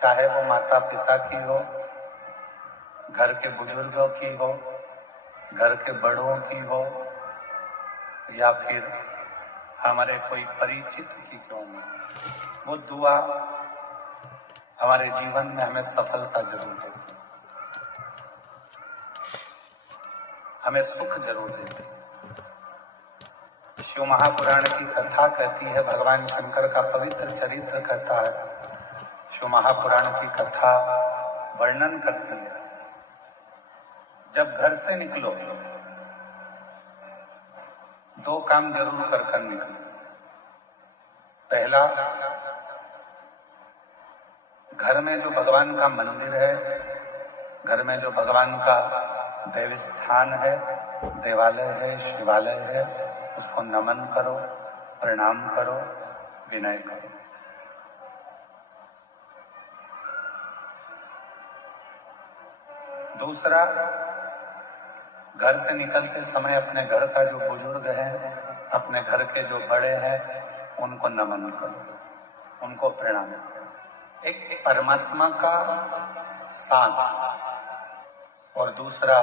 चाहे वो माता पिता की हो, घर के बुजुर्गों की हो, घर के बड़ों की हो, या फिर हमारे कोई परिचित की क्यों न, वो दुआ हमारे जीवन में हमें सफलता जरूर देती, हमें सुख जरूर देती। शिव महापुराण की कथा कहती है, भगवान शंकर का पवित्र चरित्र कहता है, शिव महापुराण की कथा वर्णन करती है, जब घर से निकलो दो काम जरूर कर निकलो। पहला, घर में जो भगवान का मंदिर है, घर में जो भगवान का देव स्थान है, देवालय है, शिवालय है, उसको नमन करो, प्रणाम करो, विनय करो। दूसरा, घर से निकलते समय अपने घर का जो बुजुर्ग है, अपने घर के जो बड़े हैं, उनको नमन करो, उनको प्रणाम करो। एक परमात्मा का साथ और दूसरा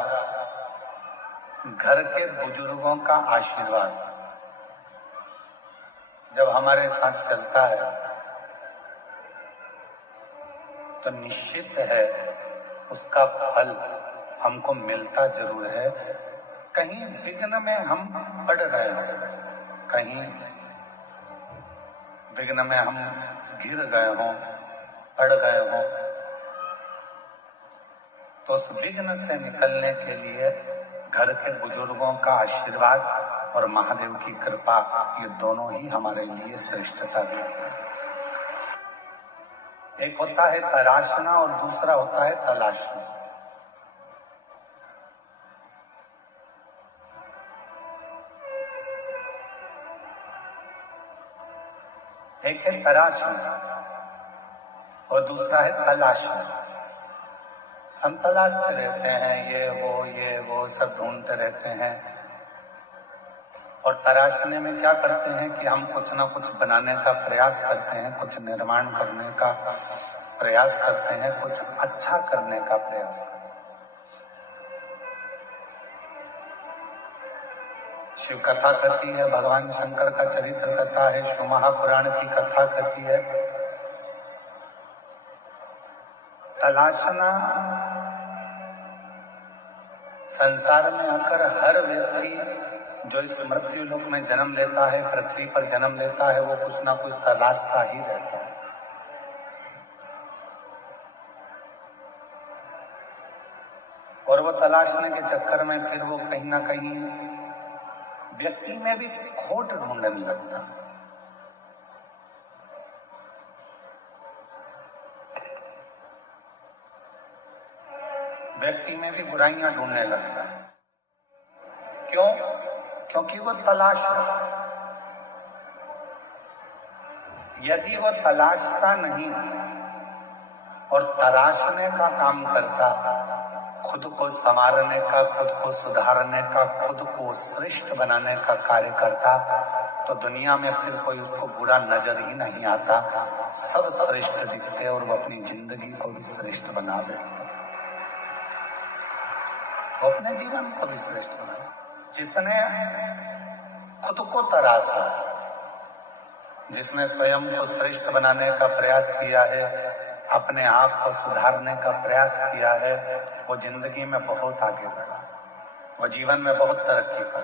घर के बुजुर्गों का आशीर्वाद जब हमारे साथ चलता है तो निश्चित है उसका फल हमको मिलता जरूर है। कहीं विघ्न में हम पड़ गए हों, कहीं विघ्न में हम गिर गए हों, पड़ गए हों, तो उस विघ्न से निकलने के लिए घर के बुजुर्गों का आशीर्वाद और महादेव की कृपा, ये दोनों ही हमारे लिए श्रेष्ठता देते हैं। एक होता है तराशना और दूसरा होता है तलाशना। एक है तराशना और दूसरा है तलाशना। हम तलाशते रहते हैं, ये वो सब ढूंढते रहते हैं, और तराशने में क्या करते हैं कि हम कुछ ना कुछ बनाने का प्रयास करते हैं, कुछ निर्माण करने का प्रयास करते हैं, कुछ अच्छा करने का प्रयास करते हैं। शिव कथा कहती है, भगवान शंकर का चरित्र कथा है, शिव महापुराण की कथा कहती है, तलाशना संसार में आकर हर व्यक्ति जो इस मृत्यु लोक में जन्म लेता है, पृथ्वी पर जन्म लेता है, वो कुछ ना कुछ तलाशता ही रहता है। और वो तलाशने के चक्कर में फिर वो कहीं ना कहीं व्यक्ति में भी खोट ढूंढने लगता है। व्यक्ति में भी बुराइयां ढूंढने लगता है। क्यों? क्योंकि वो तलाश रहा है। यदि वो तलाशता नहीं और तराशने का काम करता, खुद को संवारने का, खुद को सुधारने का, खुद को श्रेष्ठ बनाने का कार्य करता, तो दुनिया में फिर कोई उसको बुरा नजर ही नहीं आता, सब श्रेष्ठ दिखते और वो अपनी जिंदगी को भी श्रेष्ठ बना देता, वो अपने जीवन को भी श्रेष्ठ बना। जिसने खुद को तराशा, जिसने स्वयं को श्रेष्ठ बनाने का प्रयास किया है, अपने आप को सुधारने का प्रयास किया है, वो जिंदगी में बहुत आगे बढ़ा, वो जीवन में बहुत तरक्की कर।